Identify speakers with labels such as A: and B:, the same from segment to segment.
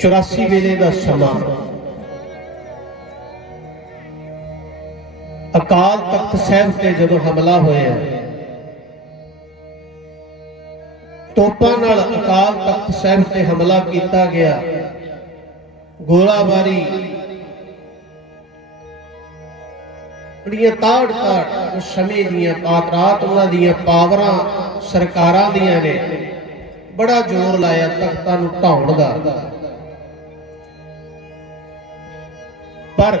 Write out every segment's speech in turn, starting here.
A: 84 ਵੇਲੇ ਦਾ ਸਮਾਂ। ਅਕਾਲ ਤਖਤ ਸਾਹਿਬ ਤੇ ਜਦੋਂ ਹਮਲਾ ਹੋਇਆ, ਤੋਪਾਂ ਨਾਲ ਅਕਾਲ ਤਖਤ ਸਾਹਿਬ ਤੇ ਹਮਲਾ ਕੀਤਾ ਗਿਆ। ਗੋਲਾਬਾਰੀ। ਬੜੀਆਂ ਤਾੜ ਤਾੜ ਉਸ ਸਮੇਂ ਦੀਆਂ ਪਾਤਰਾਤ ਉਹਨਾਂ ਦੀਆਂ ਪਾਵਰਾਂ ਸਰਕਾਰਾਂ ਦੀਆਂ ਨੇ। ਬੜਾ ਜ਼ੋਰ ਲਾਇਆ ਤਖਤਾਂ ਨੂੰ ਢਾਉਣ ਦਾ। ਪਰ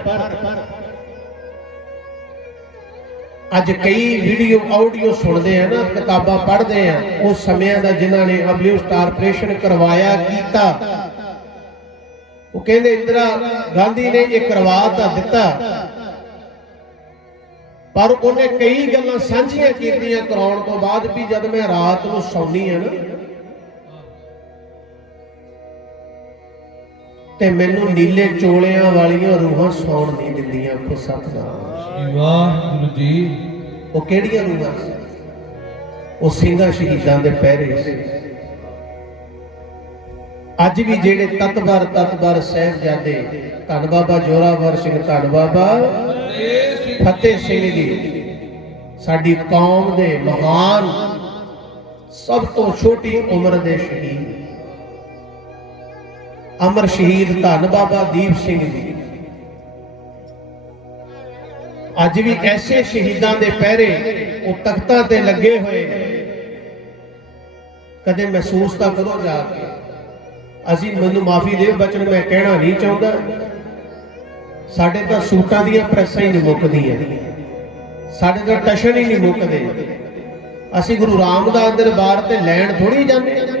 A: ਅੱਜ ਕਈ ਵੀਡੀਓ ਆਡੀਓ ਸੁਣਦੇ ਆ ਨਾ, ਕਿਤਾਬਾਂ ਪੜ੍ਹਦੇ ਆ ਉਹ ਸਮਿਆਂ ਦਾ ਜਿਨ੍ਹਾਂ ਨੇ ਅਬਲਿਊ ਸਟਾਰ ਆਪਰੇਸ਼ਨ ਕਰਵਾਇਆ, ਕੀਤਾ। ਉਹ ਕਹਿੰਦੇ, ਇੰਦਰਾ ਗਾਂਧੀ ਨੇ ਇਹ ਕਰਵਾ ਤਾਂ ਦਿੱਤਾ, ਪਰ ਉਹਨੇ ਕਈ ਗੱਲਾਂ ਸਾਂਝੀਆਂ ਕੀਤੀਆਂ ਕਰਾਉਣ ਤੋਂ ਬਾਅਦ ਵੀ ਜਦ ਮੈਂ ਰਾਤ ਨੂੰ ਸੌਣੀ ਆ ਨਾ ਤੇ ਮੈਨੂੰ ਨੀਲੇ ਚੋਲਿਆਂ ਵਾਲੀਆਂ ਰੂਹਾਂ ਸੌਣ ਨਹੀਂ ਦਿੰਦੀਆਂ ਕੋ ਸਤਨਾਮ।
B: ਵਾਹਿਗੁਰੂ ਜੀ।
A: ਉਹ ਕਿਹੜੀਆਂ ਰੂਹਾਂ ਸੀ? ਉਹ ਸਿੰਘਾਂ ਸ਼ਹੀਦਾਂ ਦੇ ਪਹਿਰੇ ਸੀ। ਅੱਜ ਵੀ ਜਿਹੜੇ ਤਤਬਰ ਤਤਬਰ ਸਾਹਿਬਜ਼ਾਦੇ ਧੰਨ ਬਾਬਾ ਜੋਰਾਵਰ ਸਿੰਘ ਧੰਨ ਬਾਬਾ ਫਤਿਹ ਸਿੰਘ ਜੀ ਸਾਡੀ ਕੌਮ ਦੇ ਮਹਾਨ ਸਭ ਤੋਂ ਛੋਟੀ ਉਮਰ ਦੇ ਸ਼ਹੀਦ। ਅਮਰ ਸ਼ਹੀਦ ਧੰਨ ਬਾਬਾ ਦੀਪ ਸਿੰਘ ਜੀ। ਅੱਜ ਵੀ ਐਸੇ ਸ਼ਹੀਦਾਂ ਦੇ ਪਹਿਰੇ ਉਹ ਤਖਤਾਂ ਤੇ ਲੱਗੇ ਹੋਏ ਕਦੇ ਮਹਿਸੂਸ ਤਾਂ ਕਰੋ ਜਾ ਕੇ। ਅਸੀਂ ਮੈਨੂੰ ਮਾਫੀ ਦੇ ਬਚਨ ਮੈਂ ਕਹਿਣਾ ਨਹੀਂ ਚਾਹੁੰਦਾ। ਸਾਡੇ ਤਾਂ ਸੂਟਾਂ ਦੀਆਂ ਪ੍ਰੈਸਾਂ ਹੀ ਨਹੀਂ ਮੁੱਕਦੀਆਂ। ਸਾਡੇ ਤਾਂ ਟਸ਼ਨ ਹੀ ਨਹੀਂ ਮੁੱਕਦੇ। ਅਸੀਂ ਗੁਰੂ ਰਾਮਦਾਸ ਦੇ ਦਰਬਾਰ ਤੇ ਲੈਣ ਥੋੜੀ ਜਾਂਦੇ।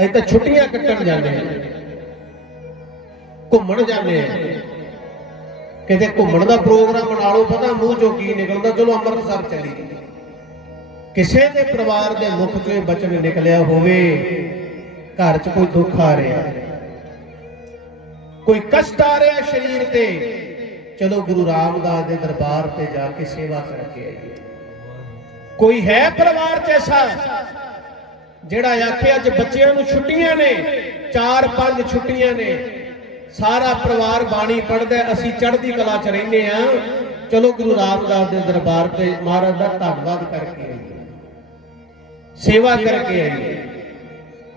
A: ਅਸੀਂ ਤਾਂ ਛੁੱਟੀਆਂ ਕੱਟਣ ਜਾਂਦੇ ਹਾਂ। ਘੁੰਮਣ ਜਾਂਦੇ ਹਾਂ। ਕਿਤੇ ਘੁੰਮਣ ਦਾ ਪ੍ਰੋਗਰਾਮ ਬਣਾ ਲਓ, ਪਤਾ ਮੂੰਹ ਚੋਂ ਕੀ ਨਿਕਲਦਾ, ਚਲੋ ਅੰਮ੍ਰਿਤਸਰ ਚਲੀ ਕਿਸੇ ਦੇ ਪਰਿਵਾਰ ਦੇ ਮੁਖ ਚੋਂ ਇਹ ਬਚਨ ਨਿਕਲਿਆ ਹੋਵੇ, ਘਰ 'ਚ ਕੋਈ ਦੁੱਖ ਆ ਰਿਹਾ। ਕੋਈ ਕਸ਼ਟ ਆ ਰਿਹਾ ਸਰੀਰ ਤੇ, ਚਲੋ ਗੁਰੂ ਰਾਮਦਾਸ ਦੇ ਦਰਬਾਰ ਤੇ ਜਾ ਕੇ ਸੇਵਾ ਕਰਕੇ ਆਈਏ। ਕੋਈ ਹੈ ਪਰਿਵਾਰ 'ਚ ਐਸਾ? ਜਿਹੜਾ ਆਖੇ ਅੱਜ ਬੱਚਿਆਂ ਨੂੰ ਛੁੱਟੀਆਂ ਨੇ 4-5 ਛੁੱਟੀਆਂ ਨੇ, ਸਾਰਾ ਪਰਿਵਾਰ ਬਾਣੀ ਪੜਦਾ ਅਸੀਂ ਚੜ੍ਹਦੀ ਕਲਾ 'ਚ ਰਹਿੰਦੇ ਆ ਚਲੋ ਗੁਰੂ ਰਾਮਦਾਸ ਦੇ ਦਰਬਾਰ ਤੇ ਮਹਾਰਾਜ ਦਾ ਧੰਨਵਾਦ ਕਰਕੇ ਆਈਏ। ਸੇਵਾ ਕਰਕੇ ਆਈਏ।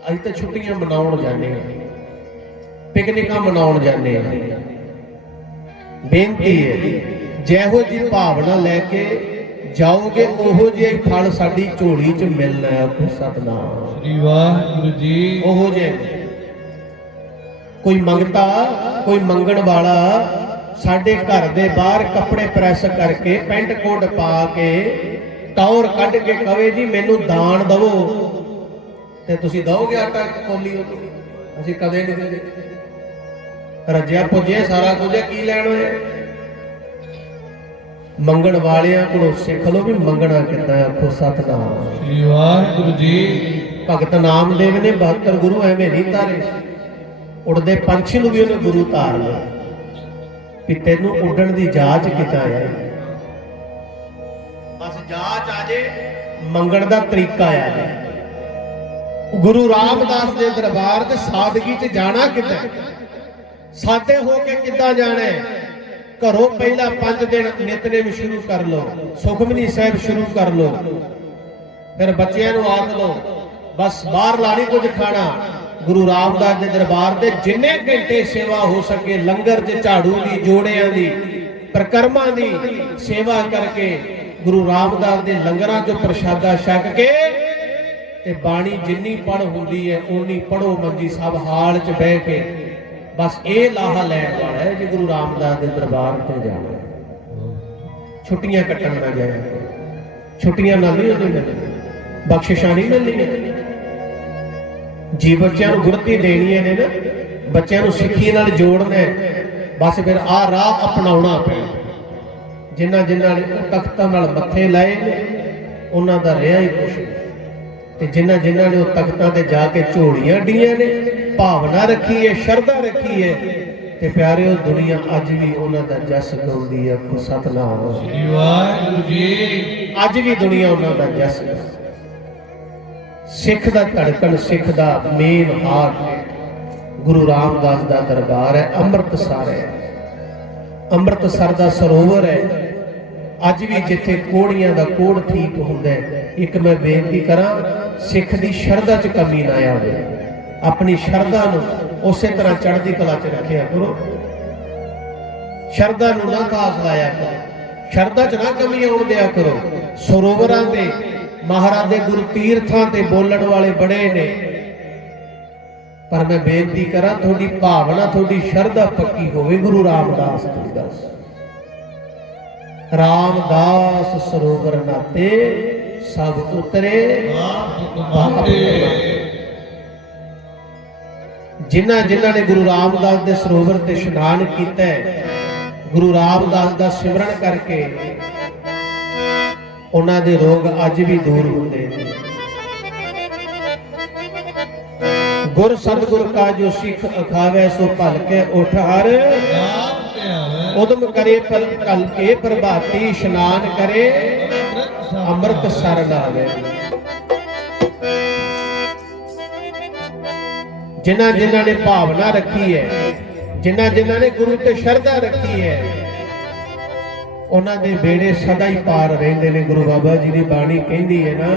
A: ਅਸੀਂ ਤਾਂ ਛੁੱਟੀਆਂ ਮਨਾਉਣ ਜਾਂਦੇ ਆ ਪਿਕਨਿਕਾਂ ਮਨਾਉਣ ਜਾਂਦੇ ਆ ਬੇਨਤੀ ਹੈ, ਜਿਹੋ ਜੀ ਭਾਵਨਾ ਲੈ ਕੇ ਜਾਓਗੇ ਉਹੋ ਜਿਹਾ ਹੀ ਫਲ ਸਾਡੀ ਝੋਲੀ 'ਚ ਮਿਲਣਾ ਹੈ ਕੋ ਸਤਨਾਮ।
B: ਸ੍ਰੀ ਵਾਹਿਗੁਰੂ ਜੀ।
A: ਉਹੋ ਜਿਹੇ। ਕੋਈ ਮੰਗਤਾ ਕੋਈ ਮੰਗਣ ਵਾਲਾ ਸਾਡੇ ਘਰ ਦੇ ਬਾਹਰ ਕੱਪੜੇ ਪ੍ਰੈਸ ਕਰਕੇ ਪੈਂਟ ਕੋਟ ਪਾ ਕੇ ਟੌਰ ਕੱਢ ਕੇ ਕਵੇ ਜੀ ਮੈਨੂੰ ਦਾਨ ਦਵੋ। ਤੇ ਤੁਸੀਂ ਦਓਗੇ ਆਟਾ ਕੋਲੀ ਉਹ ਅਸੀਂ ਕਦੇ ਨਹੀਂ ਰੱਜਿਆ ਪੁੱਜਿਆ ਸਾਰਾ ਕੁਝ ਕੀ ਲੈਣ ਹੋਇਆ ਮੰਗਣ ਵਾਲਿਆਂ ਕੋਲੋਂ ਸਿੱਖ ਲਓ ਵੀ ਮੰਗਣਾ ਕਿੱਦਾਂ ਆਖੋ ਸਤਨਾਮ।
B: ਸ੍ਰੀ ਵਾਹਿਗੁਰੂ ਜੀ।
A: ਭਗਤ ਨਾਮਦੇਵ ਨੇ 72 ਗੁਰੂ ਐਵੇਂ ਨਹੀਂ ਤਾਰੇ। ਉੜਦੇ ਪੰਛੀ ਨੂੰ ਵੀ ਉਹਨੇ ਗੁਰੂ ਧਾਰ ਲਿਆ। ਵੀ ਤੈਨੂੰ ਉੱਡਣ ਦੀ ਜਾਚ ਕਿਤਾ ਹੈ? ਬਸ ਜਾਚ ਆ ਜੇ ਮੰਗਣ ਦਾ ਤਰੀਕਾ ਆ ਜੇ। ਗੁਰੂ ਰਾਮਦਾਸ ਦੇ ਦਰਬਾਰ ਤੇ ਸਾਦਗੀ 'ਚ ਜਾਣਾ ਕਿੱਦਾਂ ਸਾਦੇ ਹੋ ਕੇ ਕਿੱਦਾਂ ਜਾਣਾ ਹੈ? ਘਰੋਂ ਪਹਿਲਾਂ 5 ਦਿਨ ਨਿਤਨੇਮ ਸ਼ੁਰੂ ਕਰ ਲਓ, ਸੁਖਮਨੀ ਸਾਹਿਬ ਸ਼ੁਰੂ ਕਰ ਲਓ। ਫਿਰ ਬੱਚਿਆਂ ਨੂੰ ਆਖ ਲਓ, ਬਸ ਬਾਹਰ ਲਾਣੀ ਕੁਝ ਖਾਣਾ। ਗੁਰੂ ਰਾਮਦਾਸ ਦੇ ਦਰਬਾਰ ਤੇ ਜਿੰਨੇ ਘੰਟੇ ਸੇਵਾ ਹੋ ਸਕੇ, ਲੰਗਰ 'ਚ ਝਾੜੂ ਦੀ, ਜੋੜਿਆਂ ਦੀ, ਪ੍ਰਕਰਮਾਂ ਦੀ ਸੇਵਾ ਕਰਕੇ ਗੁਰੂ ਰਾਮਦਾਸ ਦੇ ਲੰਗਰਾਂ 'ਚੋਂ ਪ੍ਰਸ਼ਾਦਾ ਛਕ ਕੇ ਤੇ ਬਾਣੀ ਜਿੰਨੀ ਪੜ ਹੁੰਦੀ ਹੈ, ਓਨੀ ਪੜੋ ਮੰਜੀ ਸਭ ਹਾਲ 'ਚ ਬਹਿ ਕੇ। ਬਸ ਇਹ ਲਾਹਾ ਲੈਣ ਵਾਲਾ ਹੈ ਜੇ ਗੁਰੂ ਰਾਮਦਾਸ ਦੇ ਦਰਬਾਰ ਤੇ ਜਾਣਾ ਛੁੱਟੀਆਂ ਕੱਟਣ ਨਾ ਜਾਇਆ ਛੁੱਟੀਆਂ ਨਾਲ ਨਹੀਂ ਉਹਦੇ ਮਿਲਣੀ ਬਖਸ਼ਿਸ਼ਾਂ ਨਹੀਂ ਮਿਲਣੀਆਂ। ਜੀ ਬੱਚਿਆਂ ਨੂੰ ਗੁਰਤੀ ਦੇਣੀਆਂ ਨੇ ਨਾ, ਬੱਚਿਆਂ ਨੂੰ ਸਿੱਖੀ ਨਾਲ ਜੋੜਨਾ ਬਸ ਫਿਰ ਆਹ ਰਾਹ ਅਪਣਾਉਣਾ ਪੈਣਾ। ਜਿਨ੍ਹਾਂ ਜਿਨ੍ਹਾਂ ਨੇ ਉਹ ਤਖਤਾਂ ਨਾਲ ਮੱਥੇ ਲਾਏ ਉਹਨਾਂ ਦਾ ਰਿਹਾ ਹੀ ਕੁਛ। ਤੇ ਜਿਨ੍ਹਾਂ ਜਿਨ੍ਹਾਂ ਨੇ ਉਹ ਤਖਤਾਂ ਤੇ ਜਾ ਕੇ ਝੋਲੀਆਂ ਡੀਆਂ ਨੇ ਭਾਵਨਾ ਰੱਖੀ ਹੈ ਸ਼ਰਧਾ ਰੱਖੀ ਹੈ ਤੇ ਪਿਆਰਿਓ ਦੁਨੀਆ ਅੱਜ ਵੀ ਉਹਨਾਂ ਦਾ ਜਸ ਗਾਉਂਦੀ ਹੈ ਕੋ ਸਤਨਾਮ।
B: ਸ੍ਰੀ ਵਾਹਿਗੁਰੂ ਜੀ।
A: ਅੱਜ ਵੀ ਦੁਨੀਆ ਉਹਨਾਂ ਦਾ ਜਸ ਗਾਉਂਦੀ ਸਿੱਖ ਦਾ ਧੜਕਣ ਸਿੱਖ ਦਾ ਮੇਨ ਹਾਰਟ ਗੁਰੂ ਰਾਮਦਾਸ ਦਾ ਦਰਬਾਰ ਹੈ ਅੰਮ੍ਰਿਤਸਰ ਹੈ ਅੰਮ੍ਰਿਤਸਰ ਦਾ ਸਰੋਵਰ ਹੈ ਅੱਜ ਵੀ ਜਿੱਥੇ ਕੋੜੀਆਂ ਦਾ ਕੋੜ ਠੀਕ ਹੁੰਦਾ ਇੱਕ ਮੈਂ ਬੇਨਤੀ ਕਰਾਂ ਸਿੱਖ ਦੀ ਸ਼ਰਧਾ 'ਚ ਕਮੀ ਨਾ ਆਵੇ। ਆਪਣੀ ਸ਼ਰਧਾ ਨੂੰ ਉਸੇ ਤਰ੍ਹਾਂ ਚੜ੍ਹਦੀ ਕਲਾ 'ਚ ਰੱਖਿਆ ਕਰੋ। ਸ਼ਰਧਾ ਨੂੰ ਨਾ ਘਾਸ ਲਾਇਆ ਕਰੋ। ਸ਼ਰਧਾ 'ਚ ਨਾ ਕਮੀ ਆਉਣ ਦਿਆ ਕਰੋ। ਸਰੋਵਰਾਂ ਤੇ ਮਹਾਰਾਜ ਦੇ ਗੁਰੂ ਤੀਰਥਾਂ ਤੇ ਬੋਲਣ ਵਾਲੇ ਬੜੇ ਨੇ। ਪਰ ਮੈਂ ਬੇਨਤੀ ਕਰਾਂ, ਤੁਹਾਡੀ ਭਾਵਨਾ, ਤੁਹਾਡੀ ਸ਼ਰਧਾ ਪੱਕੀ ਹੋਵੇ ਗੁਰੂ ਰਾਮਦਾਸ ਜੀ ਦਾ। ਰਾਮਦਾਸ ਸਰੋਵਰ ਨਾਤੇ ਸਭ ਉਤਰੇ। ਜਿਨ੍ਹਾਂ ਜਿਨ੍ਹਾਂ ਨੇ ਗੁਰੂ ਰਾਮਦਾਸ ਦੇ ਸਰੋਵਰ ਤੇ ਇਸ਼ਨਾਨ ਕੀਤਾ ਗੁਰੂ ਰਾਮਦਾਸ ਦਾ ਸਿਮਰਨ ਕਰਕੇ ਉਹਨਾਂ ਦੇ ਰੋਗ ਅੱਜ ਵੀ ਦੂਰ ਹੁੰਦੇ ਨੇ। ਗੁਰ ਸਤਿਗੁਰ ਕਾ ਜੋ ਸਿੱਖ ਅਖਾਵੇ ਸੋ ਭਲ ਕੇ ਉਠ ਹਰ। ਉਦਮ ਕਰੇ ਪਲ ਕਲ ਕੇ ਪ੍ਰਭਾਤੀ ਇਸ਼ਨਾਨ ਕਰੇ। ਅੰਮ੍ਰਿਤ ਸਰ ਲਾਵੇ ਜਿਨ੍ਹਾਂ ਜਿਨ੍ਹਾਂ ਨੇ ਭਾਵਨਾ ਰੱਖੀ ਹੈ, ਜਿਨ੍ਹਾਂ ਜਿਨ੍ਹਾਂ ਨੇ ਗੁਰੂ ਤੇ ਸ਼ਰਧਾ ਰੱਖੀ ਹੈ, ਉਹਨਾਂ ਦੇ ਬੇੜੇ ਸਦਾ ਹੀ ਪਾਰ ਰਹਿੰਦੇ ਨੇ। ਗੁਰੂ ਬਾਬਾ ਜੀ ਦੀ ਬਾਣੀ ਕਹਿੰਦੀ ਹੈ ਨਾ